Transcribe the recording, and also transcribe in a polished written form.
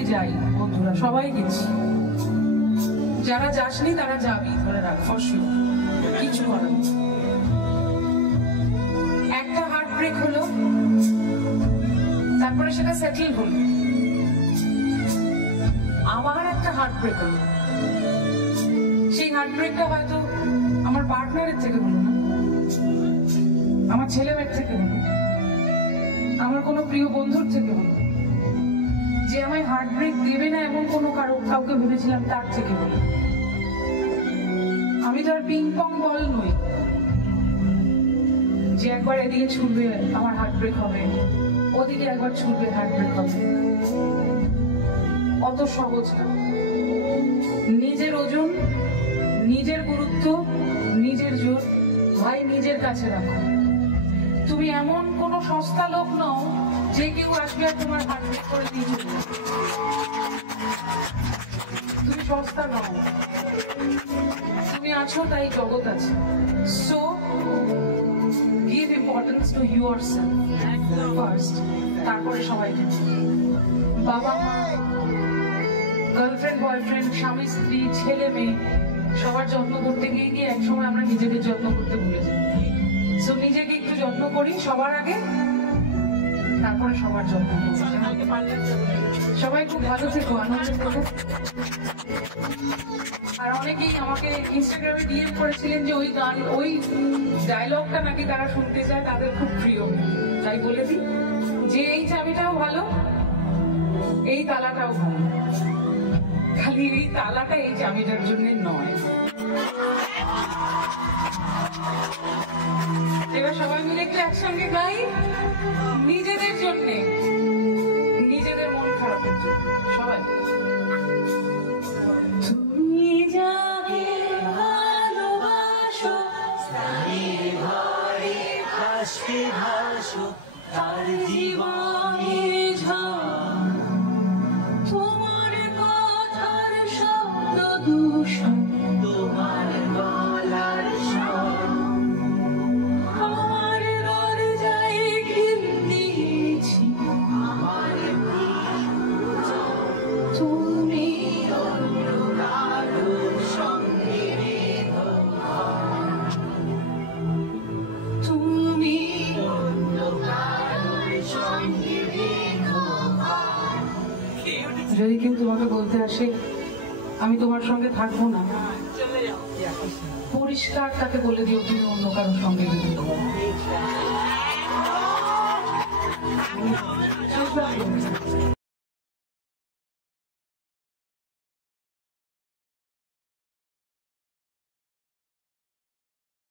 নিয়ে যাই বন্ধুরা, সবাই গেছি, যারা যাসনি তারা যাবি, ধরে রাখ, ফর শিওর, কিছু করার নেই। একটা হার্ট ব্রেক হলো, তারপরে সেটা সেটেল হলো। আমার একটা হার্ট ব্রেক হলো, সেই হার্ট ব্রেকটা হয়তো আমার পার্টনারের থেকে হলো না, আমার ছেলে মেয়ের থেকে হলো, আমার কোনো প্রিয় বন্ধুর থেকে হলো, যে আমায় হার্ট ব্রেক দেবে না এমন কোনো কাউকে ভেবেছিলাম তার থেকে হলো। আমি তো আর পিং পং বল নই যে একবার এদিকে ছুটবে আমার হার্ট ব্রেক হবে, ওদিকে একবার ছুটবে হার্ট ব্রেক হবে। অত সহজ না। নিজের ওজন, নিজের গুরুত্ব, নিজের জোর ভাই নিজের কাছে রাখো। তুমি এমন কোন সস্তা লোক নও যে কেউ আসবে আর তোমার হার্ট ব্রেক করে দিয়ে চলবে। তুমি সস্তা নও, তুমি আছো তাই জগৎ আছে। So give importance two yourself first, তারপরে সবাইকে। বাবা মা, গার্লফ্রেন্ড বয়ফ্রেন্ড, স্বামী স্ত্রী, ছেলে মেয়ে, সবার যত্ন করতে গিয়ে গিয়ে একসময় আমরা নিজেদের যত্ন করতে ভুলে যাই। সো নিজেকে একটু যত্ন করি সবার আগে, তারপরে সবার যত্ন করি। সবাই খুব ভালো থেকো, আনন্দ থেকো। আর অনেকেই আমাকে ইনস্টাগ্রামে ডিএম করেছিলেন যে ওই গান, ওই ডায়লগটা নাকি তারা শুনতে চায়, তাদের খুব প্রিয়। তাই বলে দিই যে এই চাবিটাও ভালো, এই তালাটাও ভালো, খালি এই তালাটা এই চাবিটার জন্য নয়। এবার সবাই মিলে একটু একসঙ্গে গাই, নিজেদের জন্যে, নিজেদের মন খারাপের জন্য। সবাই তুমি যাকে ভালোবাসো, স্নানের ঘরে ভাসবে ভাসো, তার জীবনে ঝড়, তোমার কথার শব্দ দূষণ, তোমার গলার স্বর, আমার দরজায় খিল দিয়েছি, আমার তুমি অন্য কারোর সঙ্গে রেখো, তুমি অন্য কারোর সঙ্গে রেখো। যদি কেউ তোমাকে বলতে আসে আমি তোমার সঙ্গে থাকবো না, পরিষ্কার তাকে বলে দিও তুমি অন্য কারোর সঙ্গে গেলে।